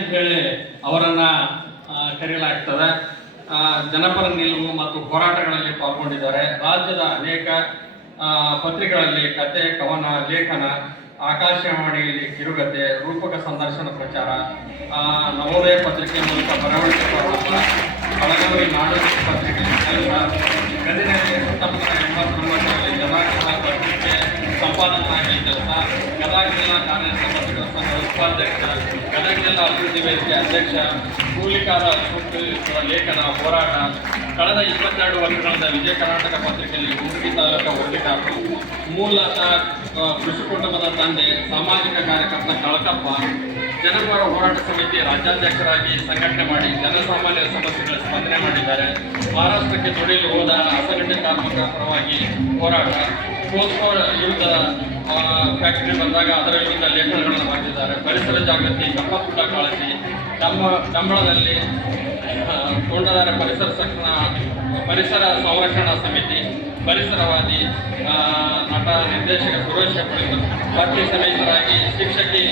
ಹೇಳಿ ಅವರನ್ನ ಕರೆಯಲಾಗ್ತದೆ. ಜನಪರ ನಿಲುವು ಮತ್ತು ಹೋರಾಟಗಳಲ್ಲಿ ಪಾಲ್ಗೊಂಡಿದ್ದಾರೆ. ರಾಜ್ಯದ ಅನೇಕ ಪತ್ರಿಕೆಗಳಲ್ಲಿ ಕತೆ, ಕವನ, ಲೇಖನ, ಆಕಾಶವಾಣಿಯಲ್ಲಿ ಕಿರುಗತೆ ರೂಪಕ ಸಂದರ್ಶನ ಪ್ರಚಾರ ನವೋದಯ ಪತ್ರಿಕೆ ಮೂಲಕ ಬರವಣಿಗೆ ಪ್ರಾರಂಭ ಬೆಳಗಾವಿ ನಾಡು ಪತ್ರಿಕೆ ಕೆಲಸ ಪತ್ರಿಕೆ ಕೆಲಸ ಗದಗ ಜಿಲ್ಲಾ ಕಾಂಗ್ರೆಸ್ ಪತ್ರಿಕಾ ಸಂಘದ ಉಪಾಧ್ಯಕ್ಷ ಗದಗ ಜಿಲ್ಲಾ ಅಭಿವೃದ್ಧಿ ವೇದಿಕೆ ಅಧ್ಯಕ್ಷ, ಕೂಲಿಕಾರ ಲೇಖನ ಹೋರಾಟ, ಕಳೆದ ಇಪ್ಪತ್ತೆರಡು ವರ್ಷಗಳಿಂದ ವಿಜಯ ಕರ್ನಾಟಕ ಪತ್ರಿಕೆಯಲ್ಲಿ ಹುಡುಗಿ ತಾಲೂಕು ವರದಿಗಾರರು, ಮೂಲತಃ ಕೃಷಿ ಕುಟುಂಬದ ತಂದೆ, ಸಾಮಾಜಿಕ ಕಾರ್ಯಕರ್ತ ಕಳಕಪ್ಪ, ಜನಪರ ಹೋರಾಟ ಸಮಿತಿ ರಾಜ್ಯಾಧ್ಯಕ್ಷರಾಗಿ ಸಂಘಟನೆ ಮಾಡಿ ಜನಸಾಮಾನ್ಯರ ಸಮಸ್ಯೆಗಳ ಸ್ಪಂದನೆ ಮಾಡಿದ್ದಾರೆ. ಮಹಾರಾಷ್ಟ್ರಕ್ಕೆ ದುಡಿಯಲು ಹೋದ ಅಸಂಘಟಿತ ಕಾರ್ಮಿಕರ ಪರವಾಗಿ ಹೋರಾಟ. ಪೋಸ್ಕೋಡ್ ವಿರುದ್ಧ ಫ್ಯಾಕ್ಟ್ರಿ ಬಂದಾಗ ಅದರ ವಿರುದ್ಧ ಲೇಖನಗಳನ್ನು ಮಾಡಿದ್ದಾರೆ. ಪರಿಸರ ಜಾಗೃತಿ ಕಪ್ಪಪುಟ್ಟ ಕಾಳಜಿ, ನಮ್ಮ ಕಂಬಳದಲ್ಲಿ ಕೊಂಡದಾರ ಪರಿಸರ ಸಂರಕ್ಷಣಾ ಪರಿಸರ ಸಂರಕ್ಷಣಾ ಸಮಿತಿ, ಪರಿಸರವಾದಿ ನಟ ನಿರ್ದೇಶಕ ಸುರೇಶ್ ಹೆಬ್ಬಳ್ಳಿ ಪತ್ನಿ ಸಮೇತರಾಗಿ ಶಿಕ್ಷಕಿ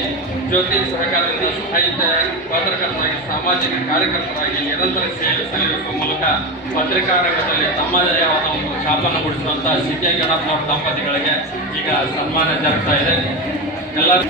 ಜ್ಯೋತಿ ಸಹಕಾರದಿಂದ ಸಾಹಿತ್ಯ ಪತ್ರಕರ್ತರಾಗಿ, ಸಾಮಾಜಿಕ ಕಾರ್ಯಕರ್ತರಾಗಿ, ನಿರಂತರ ಸೇವೆ ಸಲ್ಲಿಸುವ ಮೂಲಕ ಪತ್ರಿಕಾ ರಂಗದಲ್ಲಿ ತಮ್ಮದೇ ಆದ ಒಂದು ಛಾಪನ್ನು ಮೂಡಿಸುವಂತಹ ಸಿದ್ಧೇಗೌಡಪ್ಪನವರ ದಂಪತಿಗಳಿಗೆ ಈಗ ಸನ್ಮಾನ ಜರುಗ್ತಾ ಇದೆ. ಎಲ್ಲರೂ